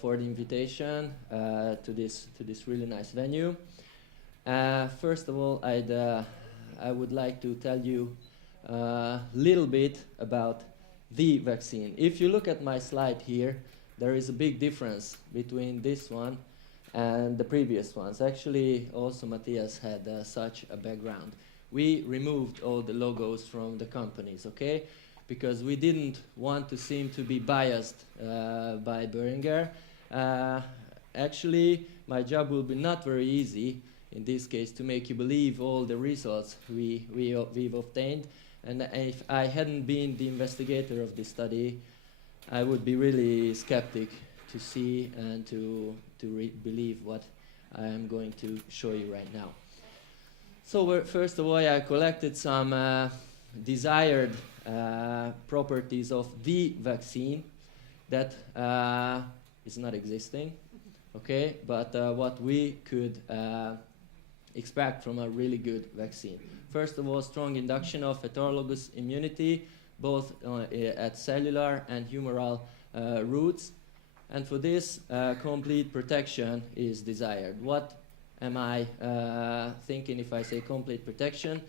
for the invitation to this really nice venue. First of all, I would like to tell you a little bit about the vaccine. If you look at my slide here, there is a big difference between this one and the previous ones. Actually, also Matthias had such a background. We removed all the logos from the companies, okay? Because we didn't want to seem to be biased by Boehringer. Actually, my job will be not very easy in this case to make you believe all the results we've obtained. And if I hadn't been the investigator of this study, I would be really skeptic to see and to believe what I am going to show you right now. So first of all, I collected some desired properties of the vaccine that is not existing, okay? But what we could expect from a really good vaccine. First of all, strong induction of heterologous immunity, both at cellular and humoral routes. And for this, complete protection is desired. What am I thinking if I say complete protection?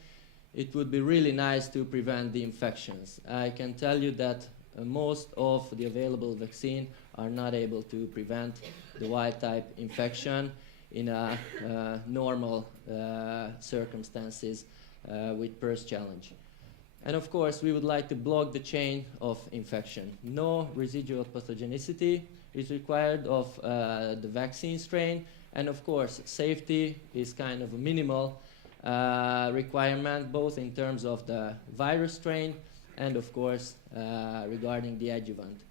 It would be really nice to prevent the infections. I can tell you that most of the available vaccine are not able to prevent the wild type infection in normal circumstances with PRRS challenge. And of course, we would like to block the chain of infection. No residual pathogenicity is required of the vaccine strain. And of course, safety is kind of a minimal requirement, both in terms of the virus strain and of course regarding the adjuvant.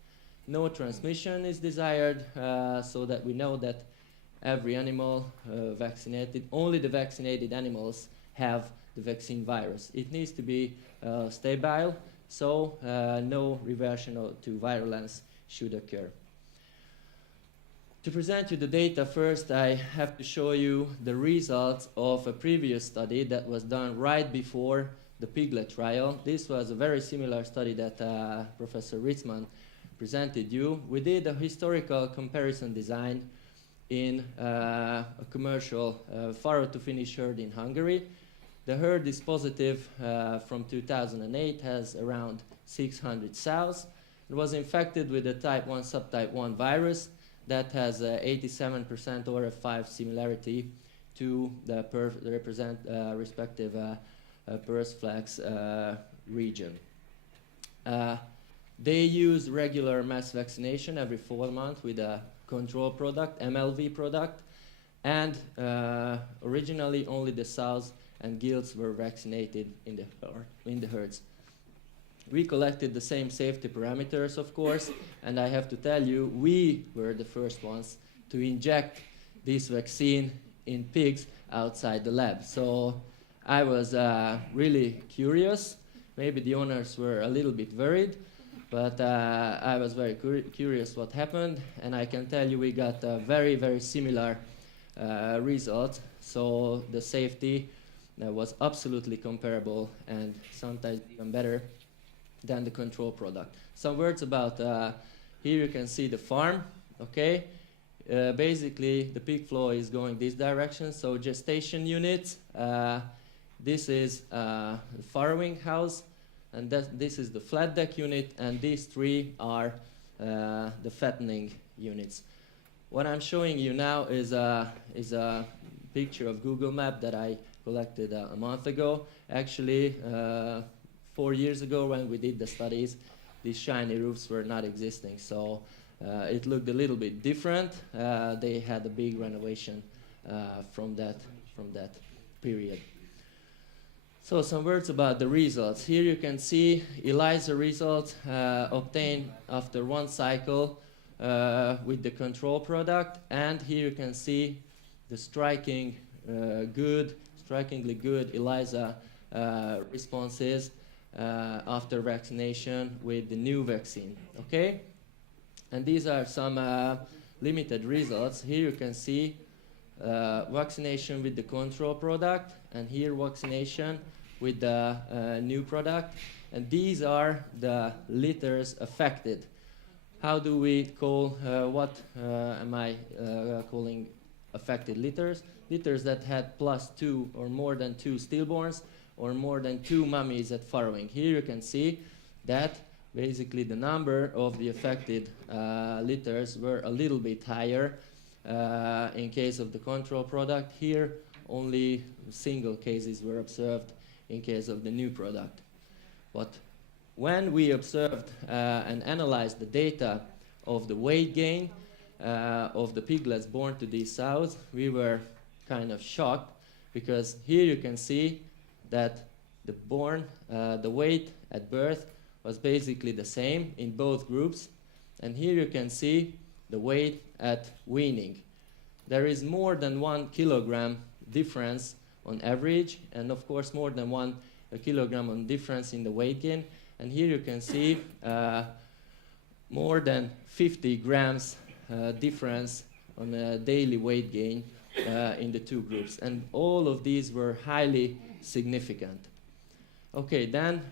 No transmission is desired, so that we know that every animal vaccinated, only the vaccinated animals have the vaccine virus. It needs to be stable, so no reversion to virulence should occur. To present you the data first, I have to show you the results of a previous study that was done right before the piglet trial. This was a very similar study that Professor Ritzman presented you. We did a historical comparison design in a commercial farrow to finish herd in Hungary. The herd is positive from 2008, has around 600 sows. It was infected with the type 1 subtype 1 virus that has 87% ORF5 similarity to the respective PRRS flags region. They use regular mass vaccination every 4 months with a control product, MLV product, and originally only the sows and gilts were vaccinated in the herds. We collected the same safety parameters, of course, and I have to tell you, we were the first ones to inject this vaccine in pigs outside the lab. So I was really curious. Maybe the owners were a little bit worried, but I was very curious what happened, and I can tell you we got very, very similar results. So the safety was absolutely comparable and sometimes even better than the control product. Some words about, here you can see the farm, okay? Basically, the pig flow is going this direction, so gestation units. This is the farrowing house, and this is the flat deck unit, and these three are the fattening units. What I'm showing you now is a picture of Google Map that I collected a month ago. Actually, 4 years ago when we did the studies, these shiny roofs were not existing, so it looked a little bit different. They had a big renovation from that period. So some words about the results. Here you can see ELISA results obtained after 1 cycle with the control product, and here you can see the strikingly good ELISA responses after vaccination with the new vaccine, okay? And these are some limited results. Here you can see vaccination with the control product, and here vaccination with the new product. And these are the litters affected. How do we call, what am I calling affected litters? Litters that had +2 or more than 2 stillborns or more than 2 mummies at farrowing. Here you can see that basically the number of the affected litters were a little bit higher in case of the control product. Here only single cases were observed in case of the new product. But when we observed and analyzed the data of the weight gain of the piglets born to these sows, we were kind of shocked, because here you can see that the weight at birth was basically the same in both groups, and here you can see the weight at weaning. There is more than 1 kilogram difference on average, and of course more than 1 kilogram on difference in the weight gain. And here you can see more than 50 grams difference on a daily weight gain in the two groups. And all of these were highly significant. Okay, then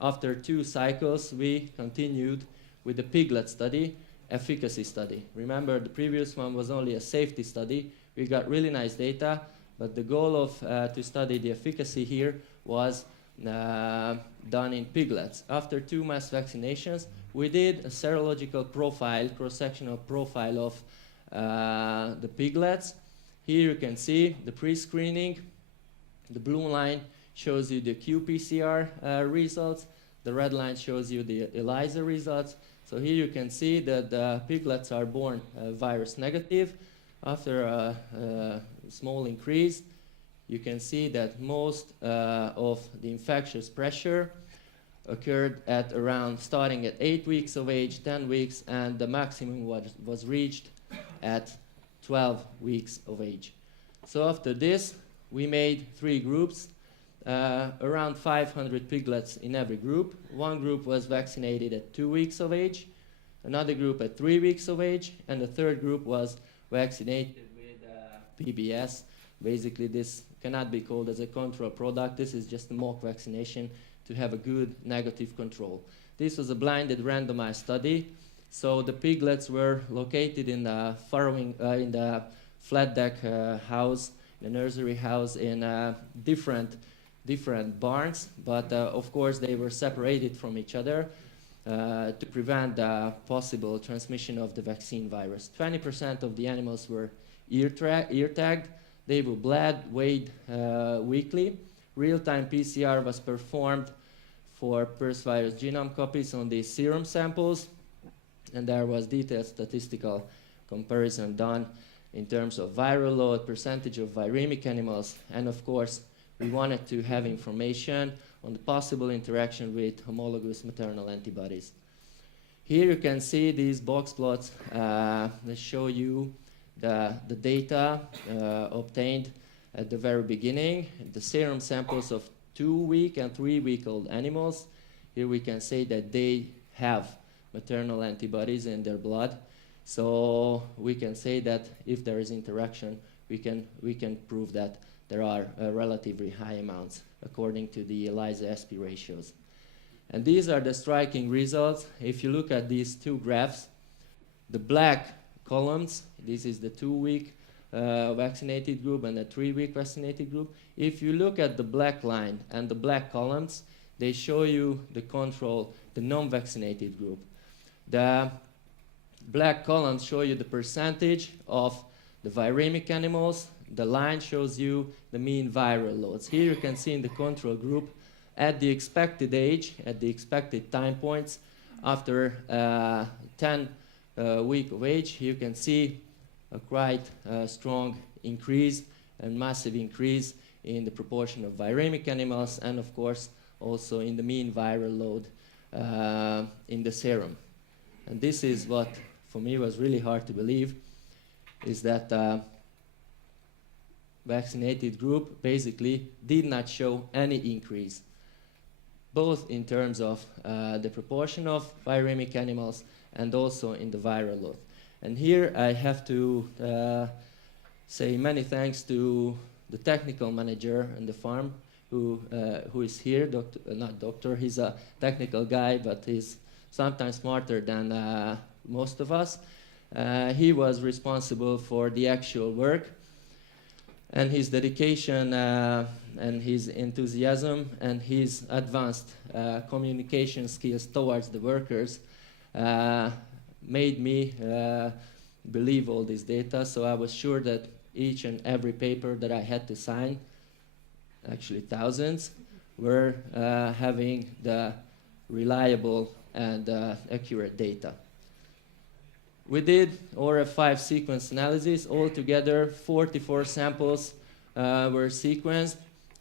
after 2 cycles, we continued with the piglet study, efficacy study. Remember, the previous one was only a safety study. We got really nice data, but the goal of to study the efficacy here was done in piglets. After 2 mass vaccinations, we did a serological profile, cross-sectional profile of the piglets. Here you can see the pre-screening. The blue line shows you the qPCR results. The red line shows you the ELISA results. So here you can see that the piglets are born virus negative. After a small increase, you can see that most of the infectious pressure occurred at around starting at 8 weeks of age, 10 weeks, and the maximum was reached at 12 weeks of age. So after this, we made 3 groups, around 500 piglets in every group. One group was vaccinated at 2 weeks of age, another group at 3 weeks of age, and the third group was vaccinated with PBS. Basically, this cannot be called as a control product. This is just a mock vaccination to have a good negative control. This was a blinded randomized study. So the piglets were located in the farrowing, in the flat deck house, the nursery house, in different barns, but of course they were separated from each other to prevent the possible transmission of the vaccine virus. 20% of the animals were ear tagged. They were bled, weighed weekly. Real-time PCR was performed for PRRS virus genome copies on the serum samples, and there was detailed statistical comparison done in terms of viral load, percentage of viremic animals, and of course, we wanted to have information on the possible interaction with homologous maternal antibodies. Here you can see these box plots that show you the data obtained at the very beginning, the serum samples of 2-week and 3-week-old animals. Here we can say that they have maternal antibodies in their blood. So we can say that if there is interaction, we can prove that there are relatively high amounts according to the ELISA-SP ratios. And these are the striking results. If you look at these 2 graphs, the black columns, this is the 2-week vaccinated group and the 3-week vaccinated group. If you look at the black line and the black columns, they show you the control, the non-vaccinated group. The black columns show you the percentage of the viremic animals. The line shows you the mean viral loads. Here you can see in the control group, at the expected age, at the expected time points, after 10 week of age, you can see a quite strong increase and massive increase in the proportion of viremic animals, and of course also in the mean viral load in the serum. And this is what for me was really hard to believe, is that vaccinated group basically did not show any increase, both in terms of the proportion of viremic animals and also in the viral load. And here I have to say many thanks to the technical manager in the farm who is here, not doctor, he's a technical guy, but he's sometimes smarter than most of us. He was responsible for the actual work, and his dedication and his enthusiasm and his advanced communication skills towards the workers made me believe all this data. So I was sure that each and every paper that I had to sign, actually thousands, were having the reliable and accurate data. We did ORF5 sequence analysis. Altogether, 44 samples were sequenced,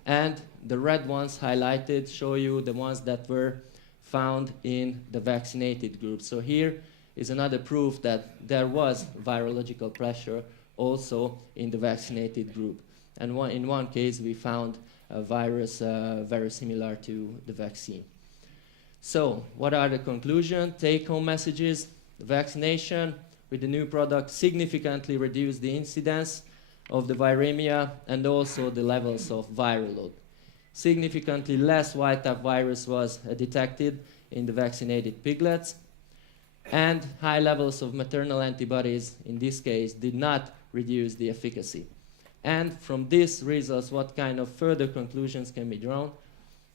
and the red ones highlighted show you the ones that were found in the vaccinated group. So here is another proof that there was virological pressure also in the vaccinated group. And in one case, we found a virus very similar to the vaccine. So what are the conclusions? Take-home messages. The vaccination with the new product significantly reduced the incidence of the viremia and also the levels of viral load. Significantly less wild-type virus was detected in the vaccinated piglets, and high levels of maternal antibodies, in this case, did not reduce the efficacy. And from these results, what kind of further conclusions can be drawn?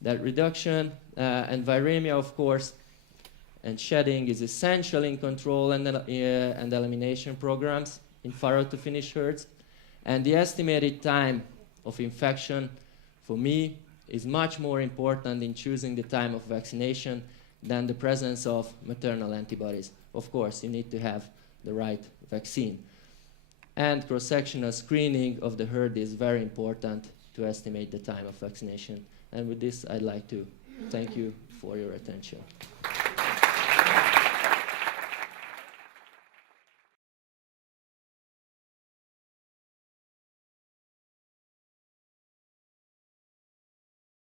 That reduction and viremia, of course, and shedding is essential in control and elimination programs in farrow to finish herds. And the estimated time of infection, for me, is much more important in choosing the time of vaccination than the presence of maternal antibodies. Of course, you need to have the right vaccine. And cross-sectional screening of the herd is very important to estimate the time of vaccination. And with this, I'd like to thank you for your attention.